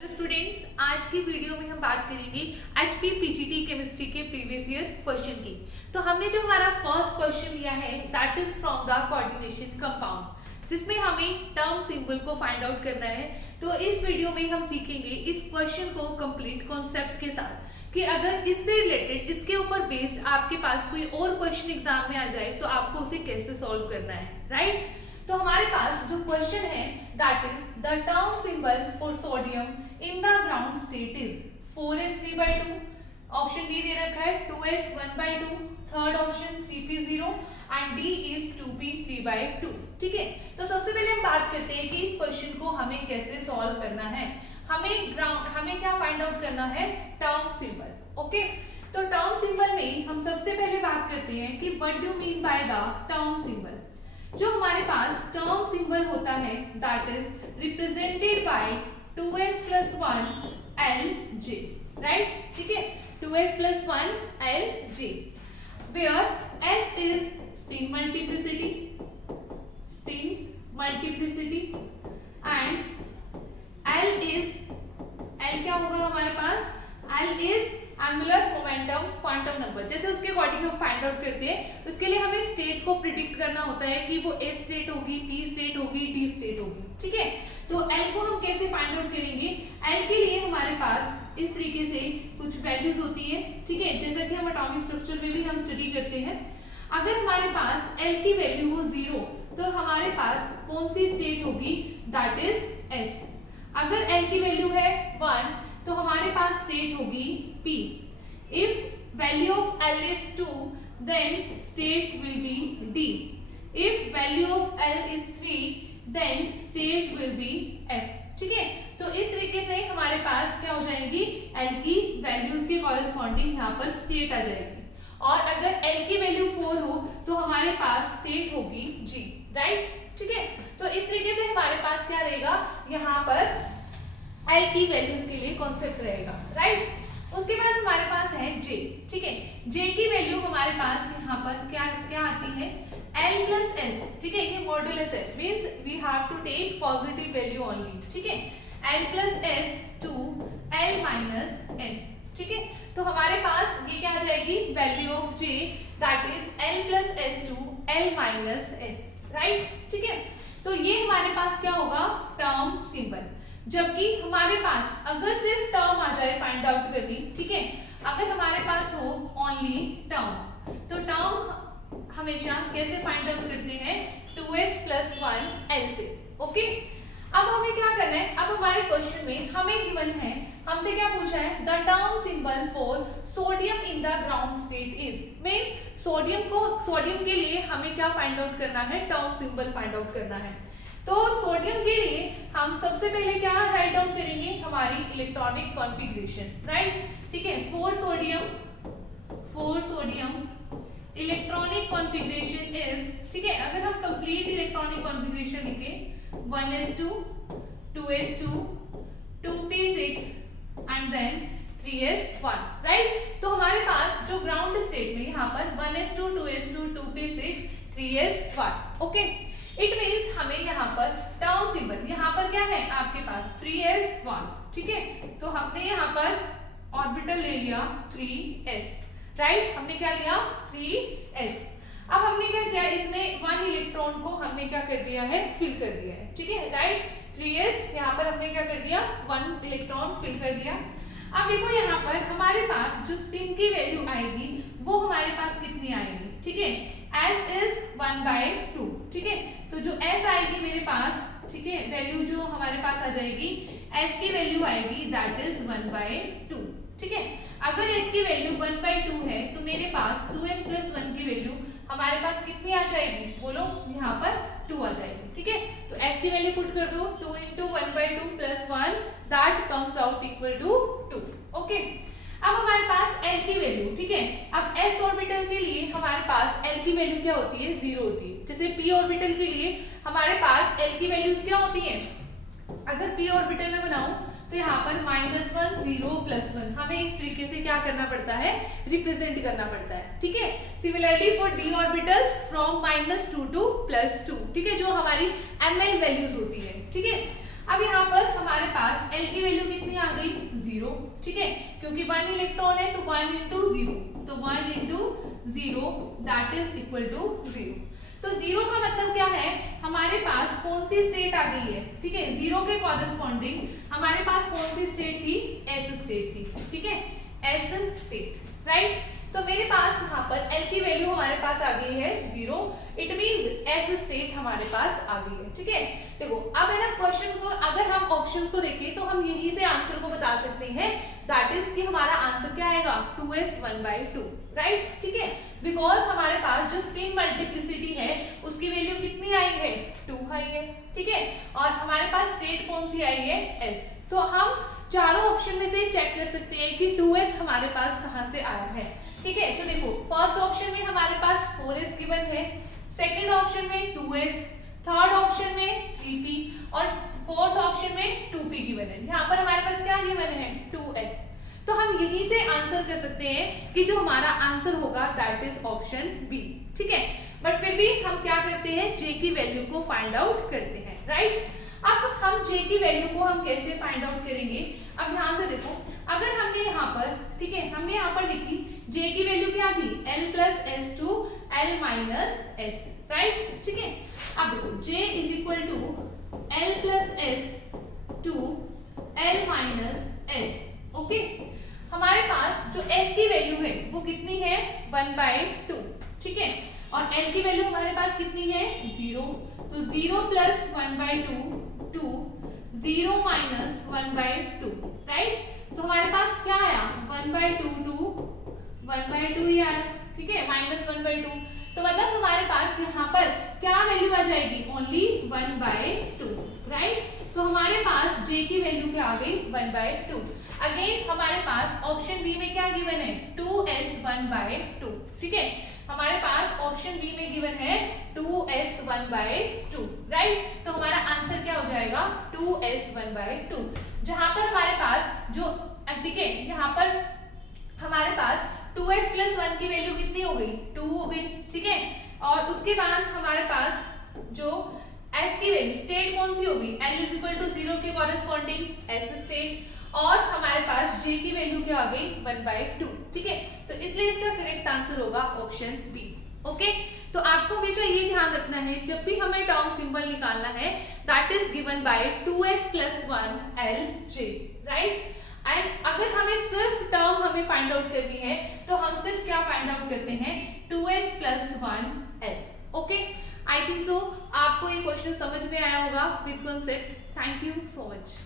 Students, आज की video में हम बात करेंगे एचपी पीजीटी केमिस्ट्री के प्रीवियस ईयर क्वेश्चन की। तो हमने जो हमारा फर्स्ट क्वेश्चन लिया है that is from the coordination compound, जिसमें हमें टर्म सिंबल को फाइंड आउट करना है। तो इस वीडियो में हम सीखेंगे इस क्वेश्चन को कंप्लीट कॉन्सेप्ट के साथ कि अगर इससे रिलेटेड इसके ऊपर बेस्ड आपके पास कोई और क्वेश्चन एग्जाम में आ जाए तो आपको उसे कैसे सॉल्व करना है, राइट। तो हमारे पास जो क्वेश्चन है that is the term symbol for sodium in the ground state is 4s 3/2, option D दे रखा है 2s 1/2, third option 3p0 and D is 2p 3/2। ठीक है, तो सबसे पहले हम बात करते हैं कि इस क्वेश्चन को हमें कैसे सॉल्व करना है। हमें क्या फाइंड आउट करना है, टर्म सिंबल। ओके, तो टर्म सिंबल में हम सबसे पहले बात करते हैं कि what do mean by the term symbol. जो हमारे पास टर्म सिंबल होता है that is represented by 2s + 1 Lj, right. ठीक है, 2s + 1 Lj, where s is spin multiplicity and L क्या होगा हमारे पास, L is angular momentum quantum number. जैसे उसके अकॉर्डिंग हम फाइंड आउट करते हैं, उसके लिए हमें स्टेट को प्रिडिक्ट करना होता है कि वो S स्टेट होगी, P स्टेट होगी, D स्टेट होगी। ठीक है, तो L को हम कैसे फाइंड आउट करेंगे। L के लिए हमारे पास इस तरीके से कुछ वैल्यूज होती है। ठीक है, जैसा कि हम एटॉमिक स्ट्रक्चर में भी हम स्टडी करते हैं। अगर हमारे पास L की वैल्यू हो 0 तो हमारे पास कौन सी स्टेट होगी, दैट इज S। अगर L की वैल्यू है 1 तो हमारे पास स्टेट होगी P। If value of L is 2 then state will be D. If value of L is 3 then state will be F। ठीक है, तो इस तरीके से हमारे पास क्या हो जाएगी, L की वैल्यूज के कॉरेस्पॉन्डिंग यहाँ पर स्टेट आ जाएगी। और अगर L की वैल्यू 4 हो तो हमारे पास स्टेट होगी G, राइट। ठीक है, तो इस तरीके से हमारे पास क्या रहेगा, यहाँ पर L की वैल्यूज के लिए कॉन्सेप्ट रहेगा, राइट। उसके बाद हमारे पास है J। ठीक है, J की वैल्यू हमारे पास यहाँ पर क्या आती है, L + S। ठीक है, ये मॉड्यूलस है, means we have to take positive value only. ठीक है, L + S to L - S। ठीक है, तो हमारे पास ये क्या आ जाएगी, value of J that is L + S to L - S, right. ठीक है, तो ये हमारे पास क्या होगा, टर्म सिंबल। जबकि हमारे पास अगर सिर्फ टर्म आ जाए फाइंड आउट करनी, ठीक है, अगर हमारे पास हो ओनली टर्म, तो टर्म हमेशा कैसे फाइंड आउट करते हैं, 2s + 1 L से। ओके, अब हमें क्या करना है, अब हमारे क्वेश्चन में हमें गिवन है, हमसे क्या पूछा है, the term symbol for sodium in the ground state is, means sodium के लिए हमें क्या फाइंड आउट करना है, टर्म सिंबल फाइंड आउट करना है। तो सोडियम के लिए हम सबसे पहले क्या राइट डाउन करेंगे, हमारी इलेक्ट्रॉनिक कॉन्फ़िगरेशन, राइट। ठीक है, 4 सोडियम इलेक्ट्रॉनिक कॉन्फ़िगरेशन इज, ठीक है, अगर हम कंप्लीट इलेक्ट्रॉनिक कॉन्फ़िगरेशन लिखे 1s2 2s2 2p6 and then 3s1, right. तो हमारे पास जो ग्राउंड स्टेट में यहाँ पर 1s2 2s2 2p6 3s1, okay. It means हमें यहाँ पर टर्म सिंबल, यहाँ पर क्या है आपके पास 3s1। ठीक है, तो हमने यहाँ पर ऑर्बिटल ले लिया 3s, राइट। हमने क्या लिया 3s। अब हमने क्या किया, इसमें 1 इलेक्ट्रॉन को हमने क्या कर दिया है, फिल कर दिया है। ठीक है, राइट, 3s यहाँ पर हमने क्या कर दिया, 1 इलेक्ट्रॉन फिल कर दिया। अब देखो यहाँ पर हमारे पास जो स्पिन की वैल्यू आएगी वो हमारे पास कितनी आएगी, ठीक है, s is 1/2। ठीक है, तो जो s आएगी मेरे पास, ठीक है, वैल्यू जो हमारे पास आ जाएगी, s की वैल्यू आएगी दैट इज 1/2। ठीक है, अगर s की वैल्यू 1/2 है तो मेरे पास 2s + 1 की वैल्यू हमारे पास कितनी आ जाएगी, बोलो, यहाँ पर 2 आ जाएगी। ठीक है, तो s की वैल्यू पुट कर दो, 2 × 1/2 + 1 that comes out equal to 2। Okay, अब हमारे पास L की वैल्यू, ठीक है, अब s ऑर्बिटल के लिए हमारे पास L की वैल्यू क्या होती है, 0 होती है। जैसे p ऑर्बिटल के लिए हमारे पास L की वैल्यूज क्या होती है, अगर p ऑर्बिटल में बनाऊं तो यहाँ पर -1 0 + 1 हमें इस तरीके से क्या करना पड़ता है, रिप्रेजेंट करना पड़ता है। ठीक है, similarly for d orbitals from -2 to +2, ठीक है, जो हमारी ml वैल्यूज होती है। ठीक है, अब यहाँ पर हमारे पास L की वैल्यू कितनी आ गई 0, ठीक है, क्योंकि 1 इलेक्ट्रॉन है तो 1 into 0, तो 1 into 0 that is equal to 0। तो 0 का मतलब क्या है, हमारे पास कौन सी स्टेट आ गई है, ठीक है, 0 के कॉरस्पॉन्डिंग हमारे पास कौन सी स्टेट थी, S स्टेट थी, ठीक है, S स्टेट, राइट। तो मेरे पास यहाँ पर L की वैल्यू हमारे पास आ गई है 0, इट मींस S स्टेट हमारे पास आ गई है, ठीक है। देखो अब है ना क्वेश्चन को अगर हम ऑप्शंस को देखें तो हम यही से आंसर को बता सकते हैं, दैट इज कि हमारा आंसर क्या आएगा 2s1/2, राइट, ठीक है, बिकॉज हमारे पास जो स्पिन मल्टीप्लिसिटी है उसकी वैल्यू कितनी आई है 2 आई है, ठीक है, और हमारे पास स्टेट कौन सी आई है S। तो हम चारों ऑप्शन में से चेक कर सकते हैं कि 2s हमारे पास कहां से आया है, ठीक है। तो देखो फर्स्ट ऑप्शन में हमारे पास 4s गिवन है, सेकंड ऑप्शन में 2s, थर्ड ऑप्शन में 3p और फोर्थ ऑप्शन में 2p गिवन है। यहाँ पर हमारे पास क्या गिवन है 2s। तो हम यहीं से आंसर कर सकते हैं कि जो हमारा आंसर होगा दैट इज ऑप्शन बी, ठीक है। बट फिर भी हम क्या करते हैं, j की वैल्यू को फाइंड आउट करते हैं, राइट। अब हम j की वैल्यू को हम कैसे फाइंड आउट करेंगे, अब ध्यान से देखो, अगर हमने यहाँ पर, ठीक है, हमने यहाँ पर लिखी j की वैल्यू क्या थी L plus S to L minus S, right, ठीक है। अब देखो j is equal to L plus S to L minus S, okay. हमारे पास जो S की वैल्यू है वो कितनी है 1/2, ठीक है, और L की वैल्यू हमारे पास कितनी है 0, तो 0 plus 1/2 2, 0 minus 1/2, राइट। तो हमारे पास क्या आया 1/2 to 1/2 ही आया, ठीक है, -1/2। तो मतलब हमारे पास यहाँ पर क्या वैल्यू आ जाएगी ओनली 1/2, राइट। तो हमारे पास j की वैल्यू क्या आ गई 1/2। अगेन हमारे पास ऑप्शन बी में क्या गिवन है 2s1/2, ठीक है, हमारे पास ऑप्शन बी में गिवन है 2s1/2, राइट। तो हमारा आंसर क्या हो जाएगा 2s1/2, जहां पर हमारे पास जो, ठीक है, यहाँ पर हमारे पास 2s plus 1 की वैल्यू कितनी हो गई 2 हो गई, ठीक है, और उसके बाद हमारे पास जो s की वैल्यू स्टेट कौन सी होगी L is equal to 0 के कॉरस्पॉन्डिंग S स्टेट, और हमारे पास j की वैल्यू क्या आ गई 1/2, ठीक है। तो इसलिए इसका करेक्ट आंसर होगा ऑप्शन बी, ओके। तो आपको हमेशा ये ध्यान रखना है जब भी हमें टर्म सिंबल निकालना है that is given by 2s plus 1 Lj, right. And अगर हमें सिर्फ टर्म हमें फाइंड आउट करनी है तो हम सिर्फ क्या फाइंड आउट करते हैं 2s plus 1 L, okay. I think so आपको ये क्वेश्चन समझ में आया होगा with concept. Thank you so much.